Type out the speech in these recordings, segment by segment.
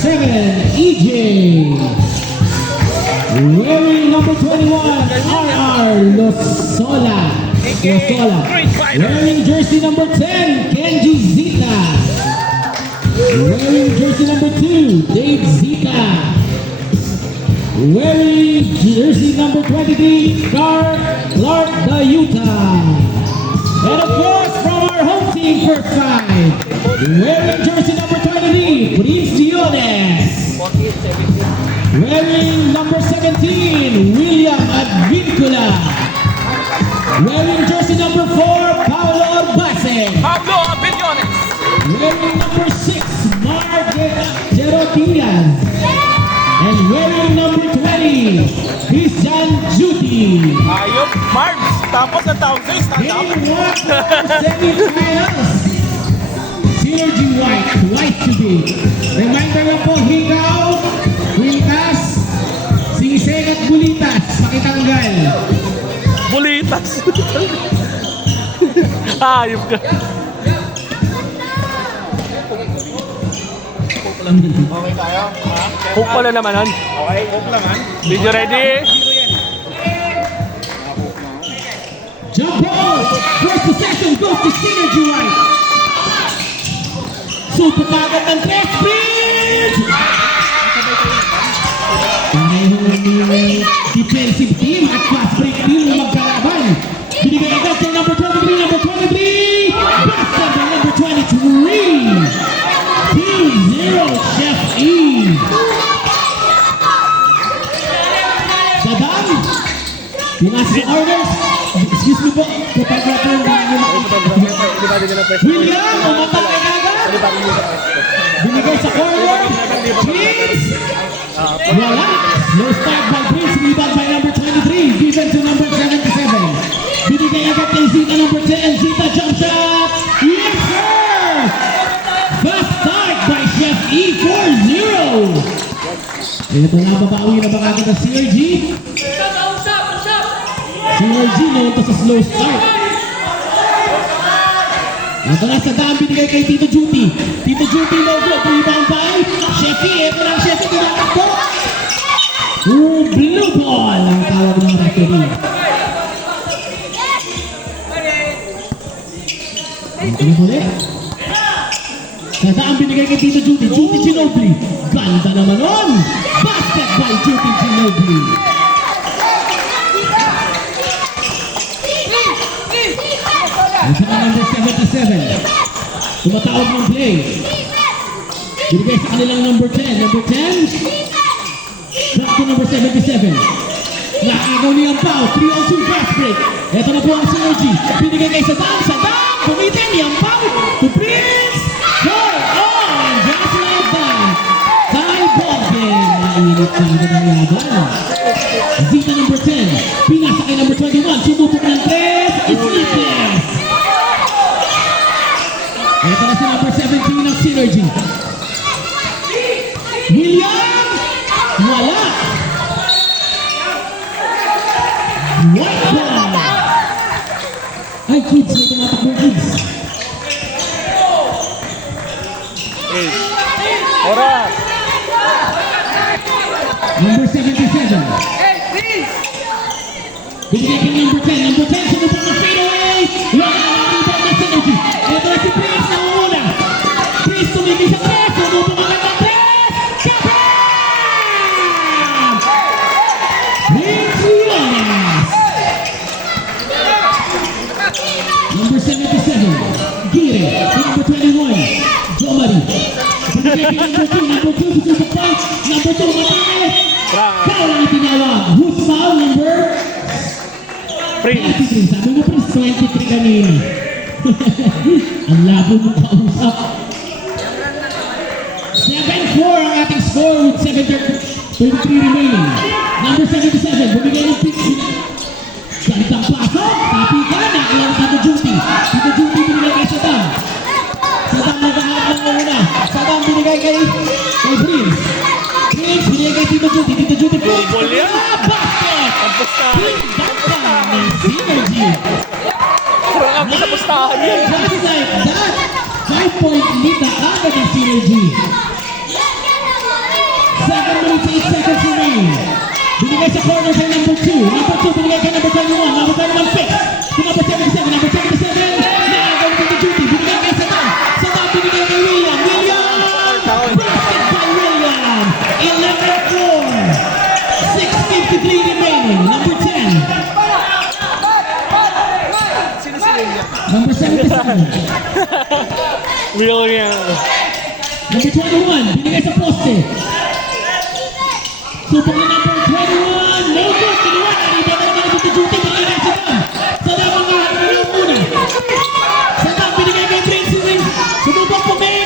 7, EJ. Wearing number 21, RR Losola. Wearing jersey number 10, Kenji Zita. Wearing jersey number 2, Dave Zita. Wearing jersey number 23, Clark Dayuta. And of course, from our home team first side, wearing jersey number 23, Prince Diones. Wearing number 17, William Advincula. Wearing jersey number 4, Paolo Orbase. Wearing number 6, Margero Diaz. And wearing number 20, Christian Judy. Ayop, Marbs. Tapos ang tawag sa'yo, stand up. Game 1 semi-finals. Synergy White, twice today. Reminder lang po, Higaw, Quintas, Singseng at Bulitas, pakitanggal. Bulitas. Ayop ka. Okay tayo? Hook pala naman nun. Okay, hook naman. Video ready? Jump ball! First possession goes to Synergy White. Super kagad ng 3 sprint! Parehong defensive team at fast break team na magkalaban. Binigay agad kay number 23, Basta by number 23. 2-0, Chef E. Sadam, pinasa sa orders. Excuse me po, photographer yung William, umatake agad. Binigay sa corner. Prince. Wala. Slow start by Prince. Rebound by number 23. Given to number 77. Binigay agad kay Zita number 10. Zita jump shot. Yes, sir! Fast start by Chef E. 4-0. Ito na, babawi na ba agad ang Synergy? Synergy na ito sa slow start. Ito na sa daan, binigay kay Tito Judy. Tito Judy, low block, rebound by Sheffy. Ito lang Sheffy, tinakbo. Blue ball ang tawag ng referee. Ito na ulit. Sa daan, binigay kay Tito Judy. Judy Ginobili. Ganda naman nun. Basket by Judy Ginobili. Ito na number 77. Tumatawag ng play. Binigay sa kanilang number 10. Number 10. Drop to number 77. Nakagaw niya ang foul. 3-on-2 fast break. Ito na po ang Synergy. Binigay kay Sadam. Sadam! Kumitin niya ang foul. To Prince. Goal on! Just like that. Tie ball game. Mainit na agad ang laban. Zita number 10. Pinasa kay number 21. Sumupok ng 3. It's sleepless. Ito na si number 17 ng Synergy. William! Wala! White ball! Ay, kids! May tumatakbo kids. Oras. Number 77. Binigay kay number 10. Number 10, sumupok ng fadeaway! Wala! Rebound ng Synergy. Ito na si Prince na una. Prince tumigil sa 3. Sumupok agad ng 3. Number 77, Gire. Number 21, Jomari. Number 2, susupok pa. Number 2, matake. Foul ang itinawag. Who's foul? Number Prince. 23. Sabi mo, Prince, 23 kanina. Ang labo mo kausap. 7-4 ang ating score with 7:33 remaining. Number 77, bumigay ng pitch. Gandang pasok, tapikan, nakilang Tito Judy. Tito Judy binigay kay Sadam. Sadam naghahanap ng una. Sadam binigay kay Prince. Prince binigay kay Tito Judy. Tito Judy, Prince. Basket! Pindakpan ng Synergy. Kurang ako sa pustahan yan. Just like that, 5-point lead na agad ng Synergy. minutes, 8 seconds remaining. Binigay sa corner kay number 2. Number 2, binigay kay number 21. Number 21, fix. To number 77. Number 77, nakagawa ng duty. Binigay kay Saddam. Saddam, binigay kay William. William! Busted by William. 11-4. 6:53 remaining. Number 10. Number 77. William. Number 21, binigay sa poste. Subok na number 21. No good. Kinuha. Nariba na naman ito duty. Binigay kay Saddam. Saddam ang nakakulong muna. Saddam binigay kay Prince. Sumubok po may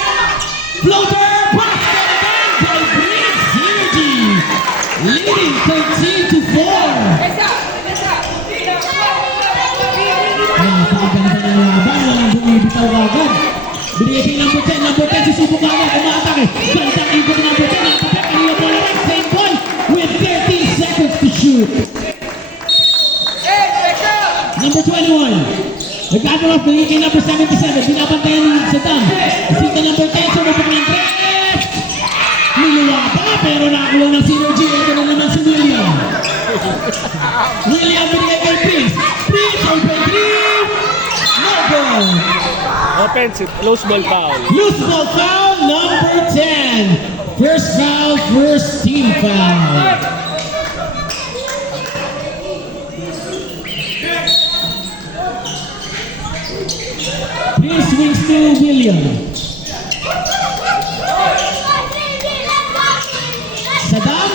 floater. Basket again by Prince Synergy. Leading 13-4. Napakaganda ng laban. Walang bumibitaw agad. Binigay kay number 10. Number 10 susubok agad. Umaatake. Gandang ibon number 10. Nakapek. Kanila bola rin. Same point with 13 seconds to shoot. Number 21. Nag-ano off. Binigay kay number 77. Binabantayan ni Saddam. Isita number 10. Sumubok ng 3. Niluwa pa. Pero nakakulong ng Synergy. Ito na naman si William. William binigay kay Prince. Prince open 3. No goal. Offensive. Loose ball foul. Loose ball foul, number 10. First foul, first team foul. Prince swings to William. Saddam,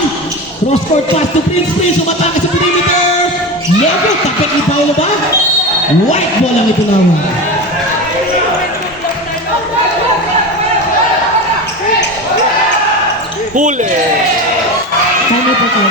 cross court pass to Prince. Prince umatake sa perimeter. Level, tapet ni Paolo ba? White ball ang itulawan. Huli. Tama po ito.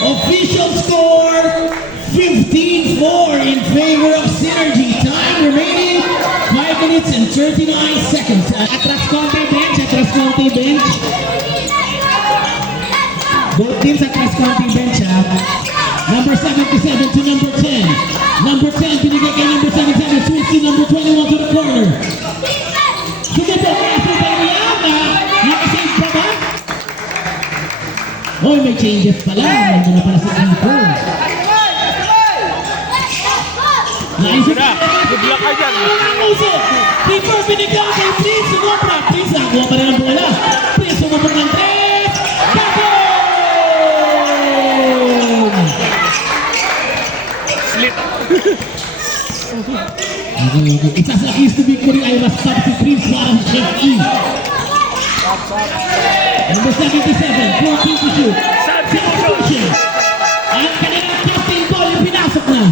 Official score 15-4 in favor of Synergy. Time remaining 5 minutes and 39 seconds. Atras konti bench, atras konti bench. Both teams atras konti bench ha. Number 77 to number 10. Number 10 binigay kay number 77. Switch to number 21 to the corner. Sumubok na po ba niya na nakasave pa ba? Oh, may changes pala. Nandun na pala si Keeper. Naisip Na. Good luck ka dyan. Usok. Keeper binigyan kay Prince. Sumobra. Prince nakuha pa rin ang bola. Prince sumubok ng 3. Baboom! Slit. Okay. Isa sa keys to victory ay rastap si Prince para sa Chef E. Number 77, 14 to shoot. Substitution. Ang kanilang captain ball yung pinasok na.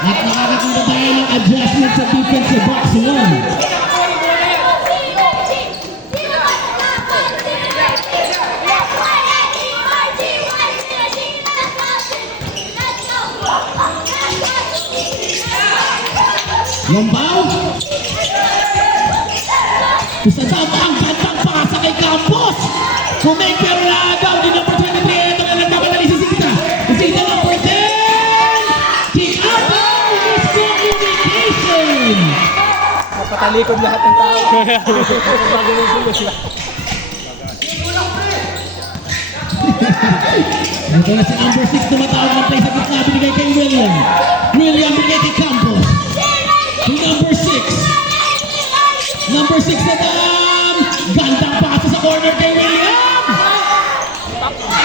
At nakakakita tayo ng adjustment sa defensive box 1. Lambaw. Isa tama ang gandang pasa kay Campos. Kumeng pero naagaw ni number 23. Ito na nagmamadali si Sita. Si number 10. Kick out. Miscommunication. Napatalikod lahat ng tao. Bago ng gulo sila. Ito na si number 6 na matawag ng play sa gitna. Binigay kay William. William binigay kay Campos. To number 6. Number 6 na Dam. Gandang pasa sa corner kay William.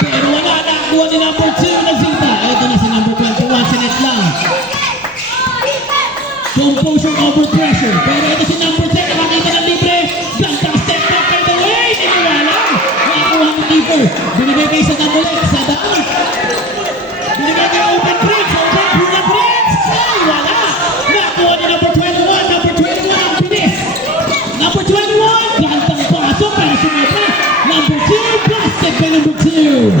Pero wala na. Kuha ni number 2 na Zita. Ito na si number 21. Sinet lang. Composure over pressure. Pero ito si number 10. Nakakita ng libre. Gandang step back by the way. Iniwala. Nakakuha ng keeper. Binigay kay Saddam ulit. Saddam. Binigay kay Open Prince. Open Prince. Ay, wala. Nakuha ni number 21. Number 21 ang bilis. Number 21. Gandang pasok. Pero sumapa. Number 2. Plastic by number 2.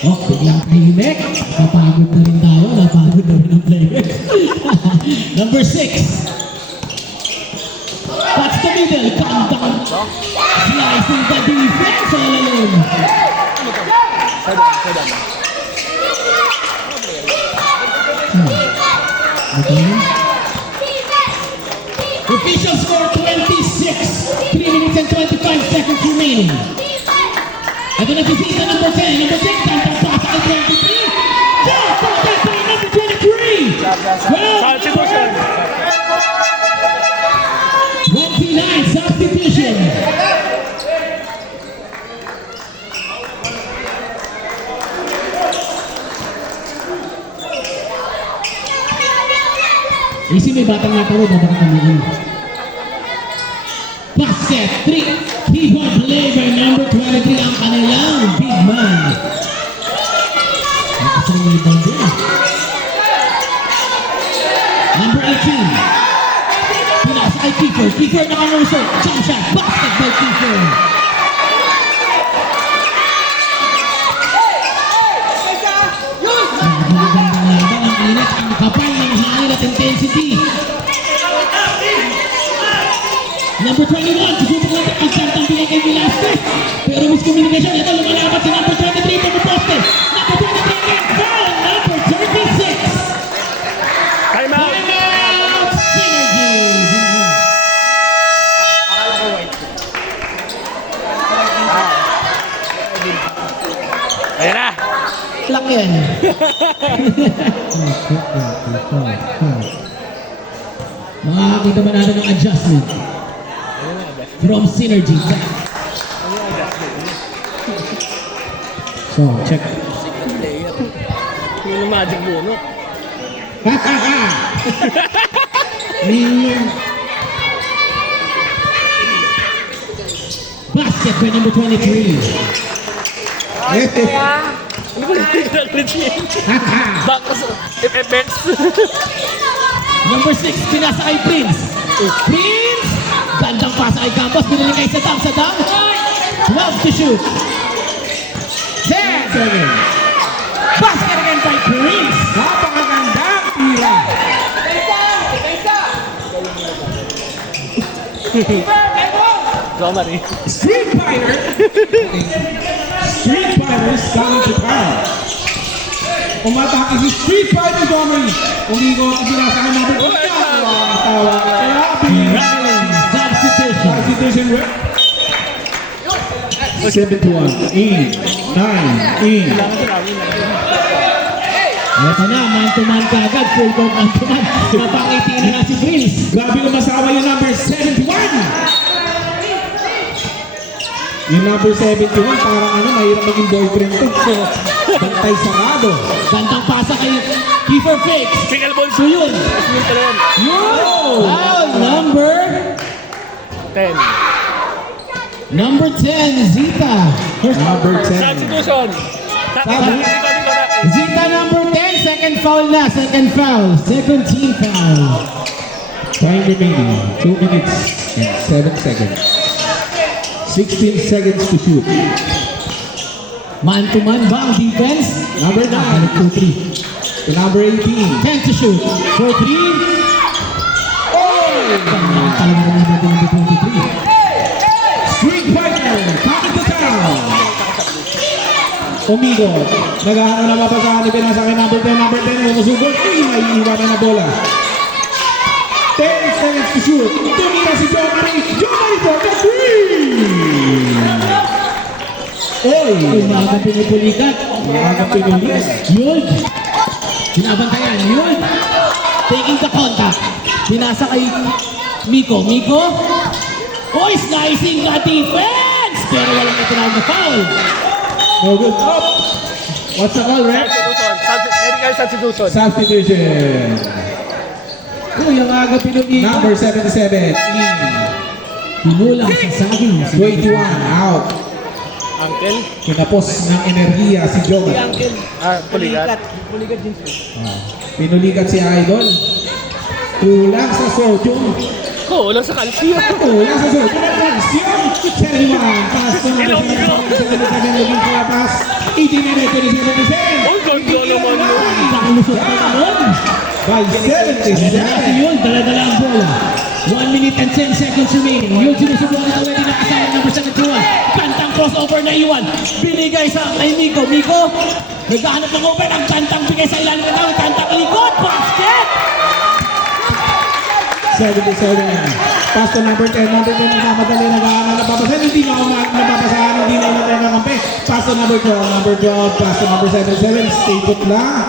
Oh, biglang tahimik. Napagod na rin tayo. Napagod na rin ang players. Number 6. That's the middle. Countdown. Slicing the defense all alone. Official score 26. 3 minutes and 25 seconds remaining. Ito na si Zita number 10. Number 6, Tantang Pasa at 23. Jump! Number 23. Well, Substitution. 29, substitution. Isi may batang nataro, babaka kami. Basket 3, keyboard labor number 23 ang kanilang big man. Nakasarang yung rebound din. Number 18. Pinasa kay Kiefer. Kiefer nakanuso. Jump shot. Basket by Kiefer. Magandang laban. Ang init. Ang kapal ng hangin at intensity. Number 21. Susubok natin ang santang pinay kay Velasquez. Pero miscommunication. Ito lumalabat si number 23. Pumuposte. Number 23 again. Foul. Number 36. Time out. Timeout. Synergy. Ayan na. Lang yan. Makakakita ba natin ng adjustment? From Synergy. So, check. Yung magic bunot. Basket by number 23. Ano ba yung nag-legit? Baka sa FFX. Number 6, pinasa kay Prince. Prince! Gandang pasa kay Campos. Pinili kay Sadam. Sadam. 12 to shoot. 10. Basket again by Prince. Napakagandang tira. Zomari. Street Fighter. Street Fighter is coming to town. Umatake si Street Fighter Domri. Umigot ang sinasama number 2. Tawa. Substitution. Substitution rep. 71. In. 9. In. Ito na, man-to-man kagad. Full court man-to-man. Mapangiti na si Prince. Grabe lumasawa yung number 71. Yung number 71, parang ano, mahirap maging boyfriend to. Bantay sarado. Gandang pasa kay Kiefer Fakes. Single ball. So yun. Single pala yun. Foul number 10. number 10, Zita. First Number 10. Substitution. Sabi. Dito. Zita number 10, second foul na. Second foul. Second team foul. Time remaining. 2 minutes and 7 seconds. 16 seconds to shoot. Man-to-man ba ang defense? Number 9. Balik to 3. To number 18. 10 to shoot. For 3. Oh! Ganda talaga ng number 23. Street Fighter coming to town. Umigot. Nag-ano na mapasahan ni Pinasa kay number 10. Number 10 umusugod. May iwanan na bola. 10 seconds to shoot. Tumira si John Marie. John Marie for the 3. Oy! Umagang pinupulikat. Umagang pinulikat. Yun. Binabantayan. Yun. Taking the contact. Pinasa kay Miko. Miko. Oy, slicing the defense! Pero walang itinawag na foul. No good. Up. What's the call, ref? Substitution. Medical substitution. Substitution. Uy, ang aga pinulikat. Number 77. In. Pinulang sa saging. 21. Out. Uncle. Kinapos ng enerhiya si Joey. Puligat. Pinulikat si Idol. Kulang sa sodium. Kulang sa calcium. Kulang sa sodium. Calcium. 71. Pass to number 77. Looking for a pass. 18 minutes. 27 percent. Oh, ganda naman nun. Nakalusot pa naman. By Dala si 77. yun. Dala-dala ang bola. 1 minute and 10 seconds remaining. Yung sinusubukan ito already nakasama ng number 71. Kantang crossover na iwan. Binigay sa kay Miko. Miko, naghahanap ng open. Ang kantang bigay sa ilalim ng tao. Kantang likod. Basket! 77. Pass to number 10. Number 10 nagmamadali, nag-aanan, napapasahan. Hindi na ako napapasahan, hindi na inatay ng kampi. Pass to number 12. Number 12. Pass to number 77. Stay put lang.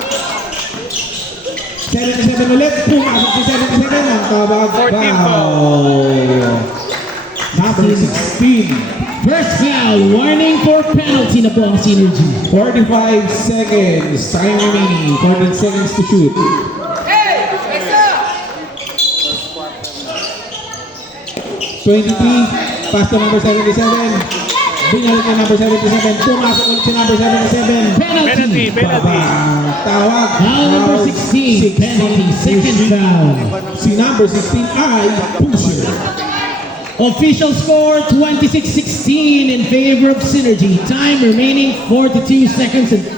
77 ulit. Pumasok si 77. Ang tawag 14 foul. Number 16. First foul. Warning for penalty na po ang Synergy. 45 seconds. Time remaining. 14 seconds to shoot. 23, pass to number 77. Binalik na number 77. Pumasok ulit si number 77. Penalty. Tawag. Foul number 16. Penalty. Second foul. Si number 16 ay pusher. Official score 26-16 in favor of Synergy. Time remaining 42 seconds. And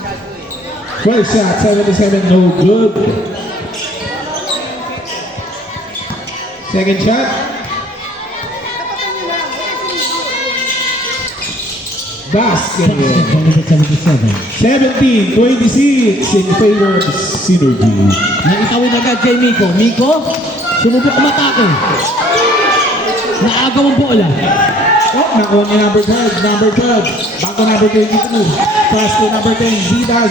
First shot, 77, no good. Second shot. Basket. number 77. 17-26 in favor of Synergy. Naitawin agad kay Miko. Miko, sumubok umatake. Naagaw ang bola. Oh, nakuha ni number 12. Number 12. Bago number 22. Pass to number 10.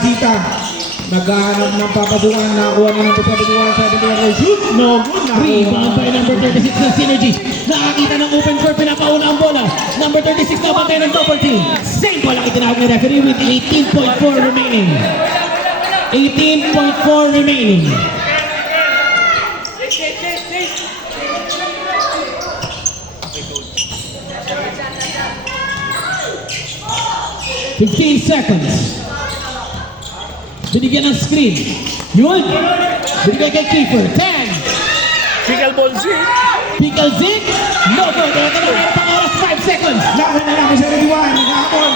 Zita. Naghahanap ng papasukan. Nakuha ni number 71. 71 shoot. No good. Rebound by number 36 na Synergy. Nakakita ng open court. Pinapauna ang bola. Number 36 na bantay ng double team. Same ball ang itinawag ni referee with 18.4 remaining. 18.4 remaining. Fifteen seconds. Binigyan ng screen. Yun. Binigay kay Kiefer. 10. Pickle ball Z. Pickle Zig. No good. Ito na meron pang oras. 5 seconds. Nakuha na number 71. Nagkakapon.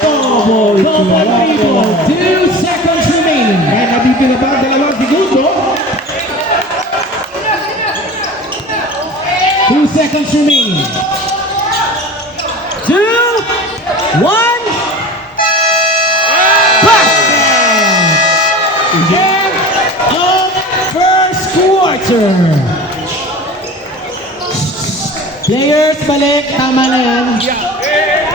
Double Double dribble. 2 seconds remaining. Kaya natitira pa ang 2 segundo. 2 seconds remaining. 2, 1. Basket! End of first quarter. Players, balik. Tama na yan. Yeah.